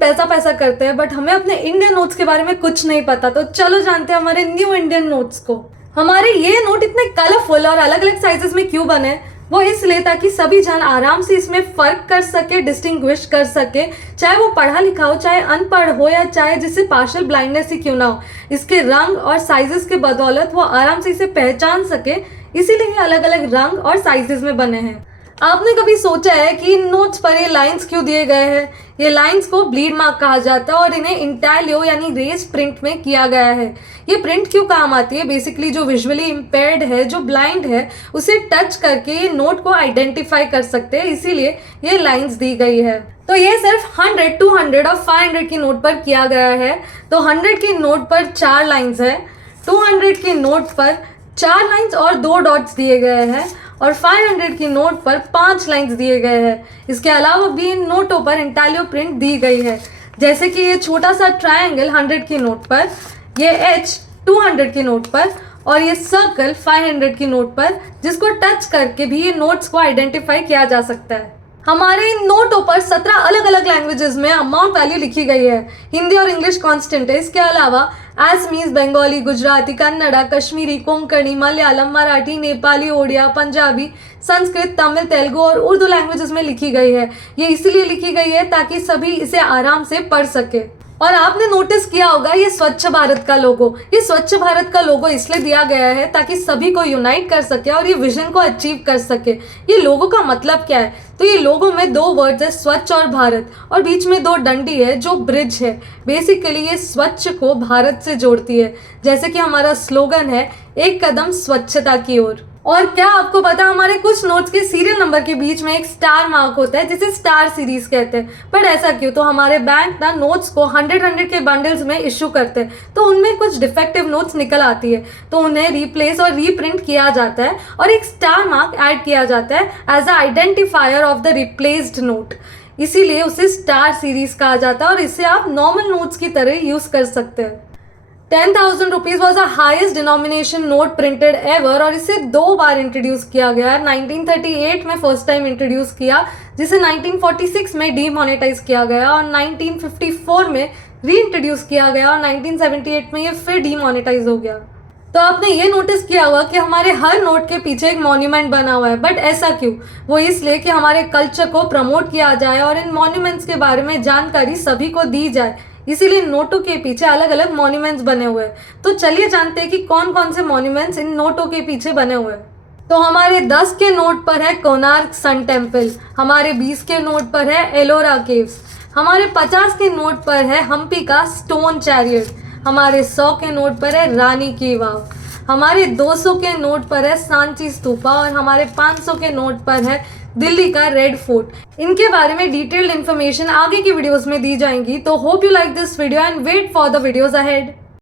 पैसा पैसा करते हैं, बट हमें अपने इंडियन नोट्स के बारे में कुछ नहीं पता। तो चलो जानते हैं हमारे न्यू इंडियन नोट्स को। हमारे ये नोट इतने कलरफुल और अलग अलग साइजेस में क्यों बने? वो इसलिए ताकि सभी जन आराम से इसमें फर्क कर सके, डिस्टिंग्विश कर सके, चाहे वो पढ़ा लिखा हो, चाहे अनपढ़ हो, या चाहे जिससे पार्शियल ब्लाइंडनेस ही क्यों ना हो। इसके रंग और साइजेस के बदौलत वो आराम से इसे पहचान सके, इसीलिए ये अलग अलग रंग और साइजेस में बने हैं। आपने कभी सोचा है कि इन नोट्स पर ये लाइंस क्यों दिए गए हैं? ये लाइंस को ब्लीड मार्क कहा जाता है और इन्हें इंटैलियो यानी रेस प्रिंट में किया गया है। ये प्रिंट क्यों काम आती है? बेसिकली जो विजुअली इम्पेयर्ड है, जो ब्लाइंड है, उसे टच करके ये नोट को आइडेंटिफाई कर सकते हैं, इसीलिए ये लाइंस दी गई है। तो ये सिर्फ 100, 200 और 500 की नोट पर किया गया है। तो 100 की नोट पर 4 लाइंस है, 200 की नोट पर 4 लाइंस और 2 डॉट्स दिए गए हैं, और 500 की नोट पर 5 लाइंस दिए गए हैं। इसके अलावा भी इन नोटों पर इंटैलियो प्रिंट दी गई है, जैसे कि ये छोटा सा ट्रायंगल 100 की नोट पर, ये एच 200 की नोट पर, और ये सर्कल 500 की नोट पर, जिसको टच करके भी ये नोट्स को आइडेंटिफाई किया जा सकता है। हमारे इन नोटों पर 17 अलग अलग लैंग्वेजेस में अमाउंट वैल्यू लिखी गई है। हिंदी और इंग्लिश कांस्टेंट है। इसके अलावा असमीज, बंगाली, गुजराती, कन्नड़ा, कश्मीरी, कोंकणी, मलयालम, मराठी, नेपाली, ओडिया, पंजाबी, संस्कृत, तमिल, तेलुगु और उर्दू लैंग्वेजेस में लिखी गई है। ये इसीलिए लिखी गई है ताकि सभी इसे आराम से पढ़ सके। और आपने नोटिस किया होगा ये स्वच्छ भारत का लोगो, ये स्वच्छ भारत का लोगो इसलिए दिया गया है ताकि सभी को यूनाइट कर सके और ये विजन को अचीव कर सके। ये लोगो का मतलब क्या है? तो ये लोगो में 2 वर्ड्स है, स्वच्छ और भारत, और बीच में 2 डंडी है जो ब्रिज है। बेसिकली ये स्वच्छ को भारत से जोड़ती है, जैसे कि हमारा स्लोगन है, एक कदम स्वच्छता की ओर। और क्या आपको पता, हमारे कुछ नोट्स के सीरियल नंबर के बीच में एक स्टार मार्क होता है, जिसे स्टार सीरीज कहते हैं। बट ऐसा क्यों? तो हमारे बैंक ना नोट्स को 100 के बंडल्स में इशू करते हैं, तो उनमें कुछ डिफेक्टिव नोट्स निकल आती है, तो उन्हें रिप्लेस और रीप्रिंट किया जाता है और एक स्टार मार्क ऐड किया जाता है as a identifier of the replaced note. इसीलिए उसे स्टार सीरीज कहा जाता है और इसे आप नॉर्मल नोट्स की तरह यूज कर सकते हैं। 10,000 rupees was the highest denomination note printed ever, और इसे 2 बार इंट्रोड्यूस किया गया। 1938 में फर्स्ट टाइम इंट्रोड्यूस किया, जिसे 1946 में डीमोनेटाइज किया गया, और 1954 में री इंट्रोड्यूस किया गया, और 1978 में ये फिर डीमोनेटाइज हो गया। तो आपने ये नोटिस किया होगा कि हमारे हर नोट के पीछे एक मॉन्यूमेंट बना हुआ है। बट ऐसा क्यों? वो इसलिए कि हमारे कल्चर को प्रमोट किया जाए और इन मॉन्यूमेंट्स के बारे में जानकारी सभी को दी जाए, इसीलिए नोटों के पीछे अलग अलग मॉन्यूमेंट्स बने हुए हैं। तो चलिए जानते हैं कि कौन कौन से मॉन्यूमेंट्स इन नोटों के पीछे बने हुए हैं। तो हमारे 10 के नोट पर है कोणार्क सन टेम्पल, हमारे 20 के नोट पर है एलोरा केव्स, हमारे 50 के नोट पर है हम्पी का स्टोन चैरियट, हमारे 100 के नोट पर है रानी की वाव, हमारे 200 के नोट पर है सांची स्तूपा, और हमारे 500 के नोट पर है दिल्ली का रेड फोर्ट। इनके बारे में डिटेल्ड इन्फॉर्मेशन आगे की वीडियोस में दी जाएंगी। तो hope you like this video and wait for the videos ahead.